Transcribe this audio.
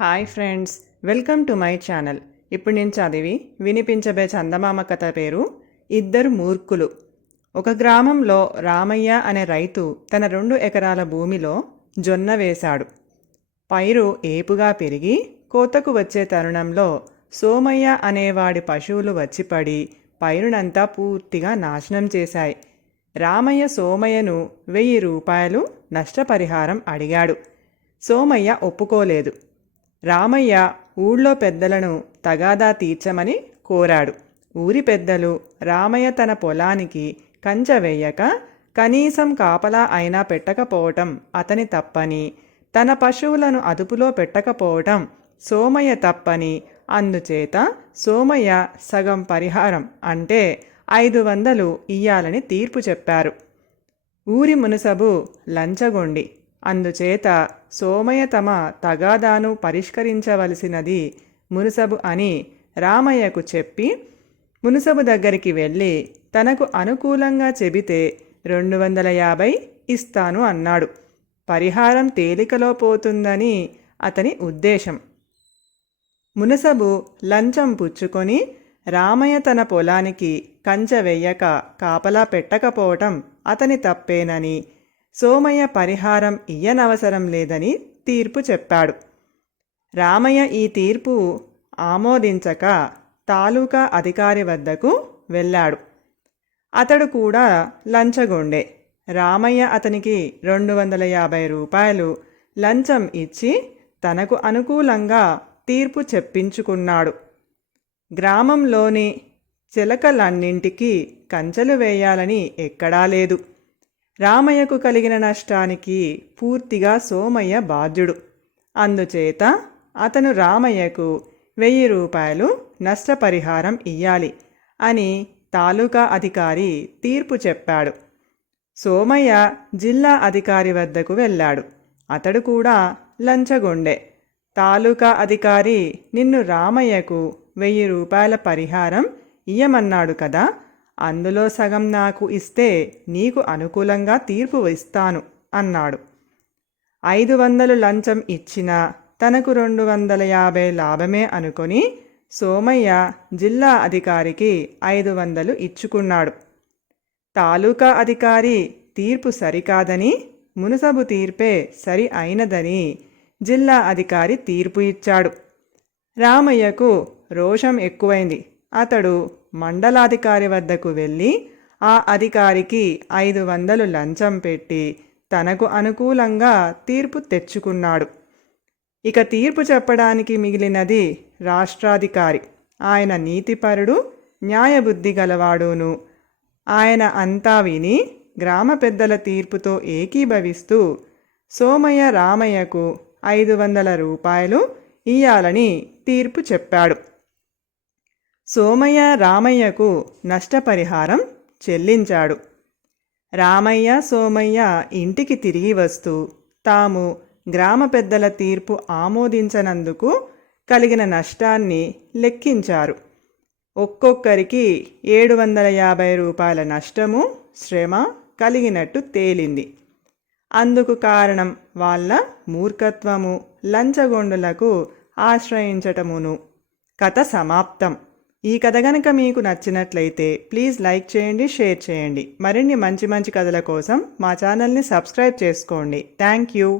Hi friends, welcome to my channel. ఇప్పుడు నేను చదివి వినిపించబే చందమామ కథ పేరు ఇద్దరు మూర్ఖులు. ఒక గ్రామంలో రామయ్య అనే రైతు తన 2 ఎకరాల భూమిలో జొన్న వేశాడు. పైరు ఏపుగా పెరిగి కోతకు వచ్చే తరుణంలో సోమయ్య అనేవాడి పశువులు వచ్చి పడి పైరునంతా పూర్తిగా నాశనం చేశాయి. రామయ్య సోమయ్యను 1000 రూపాయలు నష్టపరిహారం అడిగాడు. సోమయ్య ఒప్పుకోలేదు. రామయ్య ఊళ్ళో పెద్దలను తగాదా తీర్చమని కోరాడు. ఊరి పెద్దలు రామయ్య తన పొలానికి కంచె వేయక కనీసం కాపలా అయినా పెట్టకపోవటం అతని తప్పని, తన పశువులను అదుపులో పెట్టకపోవటం సోమయ్య తప్పని, అందుచేత సోమయ్య సగం పరిహారం అంటే 500 ఇయ్యాలని తీర్పు చెప్పారు. ఊరి మునసబు లంచగొండి. అందుచేత సోమయ్య తమ తగాదాను పరిష్కరించవలసినది మునసబు అని రామయ్యకు చెప్పి మునసబు దగ్గరికి వెళ్ళి తనకు అనుకూలంగా చెబితే 250 ఇస్తాను అన్నాడు. పరిహారం తేలికలో పోతుందని అతని ఉద్దేశం. మునసబు లంచం పుచ్చుకొని రామయ్య తన పొలానికి కంచె వెయ్యక కాపలా పెట్టకపోవటం అతని తప్పేనని, సోమయ్య పరిహారం ఇయ్యనవసరం లేదని తీర్పు చెప్పాడు. రామయ్య ఈ తీర్పు ఆమోదించక తాలూకా అధికారి వద్దకు వెళ్ళాడు. అతడు కూడా లంచగొండే. రామయ్య అతనికి 250 రూపాయలు లంచం ఇచ్చి తనకు అనుకూలంగా తీర్పు చెప్పించుకున్నాడు. గ్రామంలోని చిలకలన్నింటికీ కంచెలు వేయాలని ఎక్కడా లేదు. రామయ్యకు కలిగిన నష్టానికి పూర్తిగా సోమయ్య బాధ్యుడు. అందుచేత అతను రామయ్యకు 1000 రూపాయలు నష్టపరిహారం ఇయ్యాలి అని తాలూకా అధికారి తీర్పు చెప్పాడు. సోమయ్య జిల్లా అధికారి వద్దకు వెళ్ళాడు. అతడు కూడా లంచగొండే. తాలూకా అధికారి నిన్ను రామయ్యకు 1000 రూపాయల పరిహారం ఇయ్యమన్నాడు కదా, అందులో సగం నాకు ఇస్తే నీకు అనుకూలంగా తీర్పు ఇస్తాను అన్నాడు. 500 లంచం ఇచ్చినా తనకు 250 లాభమే అనుకొని సోమయ్య జిల్లా అధికారికి 500 ఇచ్చుకున్నాడు. తాలూకా అధికారి తీర్పు సరికాదని, మునసబు తీర్పే సరి అయినదని జిల్లా అధికారి తీర్పు ఇచ్చాడు. రామయ్యకు రోషం ఎక్కువైంది. అతడు మండలాధికారి వద్దకు వెళ్ళి ఆ అధికారికి 500 లంచం పెట్టి తనకు అనుకూలంగా తీర్పు తెచ్చుకున్నాడు. ఇక తీర్పు చెప్పడానికి మిగిలినది రాష్ట్రాధికారి. ఆయన నీతిపరుడు, న్యాయబుద్ధి గలవాడును. ఆయన అంతా విని గ్రామ పెద్దల తీర్పుతో ఏకీభవిస్తూ సోమయ్య రామయ్యకు 500 రూపాయలు ఇయ్యాలని తీర్పు చెప్పాడు. సోమయ్య రామయ్యకు నష్టపరిహారం చెల్లించాడు. రామయ్య సోమయ్య ఇంటికి తిరిగి వస్తూ తాము గ్రామ పెద్దల తీర్పు ఆమోదించనందుకు కలిగిన నష్టాన్ని లెక్కించారు. ఒక్కొక్కరికి 750 రూపాయల నష్టము, శ్రమ కలిగినట్టు తేలింది. అందుకు కారణం వాళ్ళ మూర్ఖత్వము, లంచగొండులకు ఆశ్రయించటమును. కథ సమాప్తం. ఈ కథ గనక మీకు నచ్చినట్లయితే ప్లీజ్ లైక్ చేయండి, షేర్ చేయండి. మరిన్ని మంచి మంచి కథల కోసం మా ఛానల్ని సబ్స్క్రైబ్ చేసుకోండి. Thank you.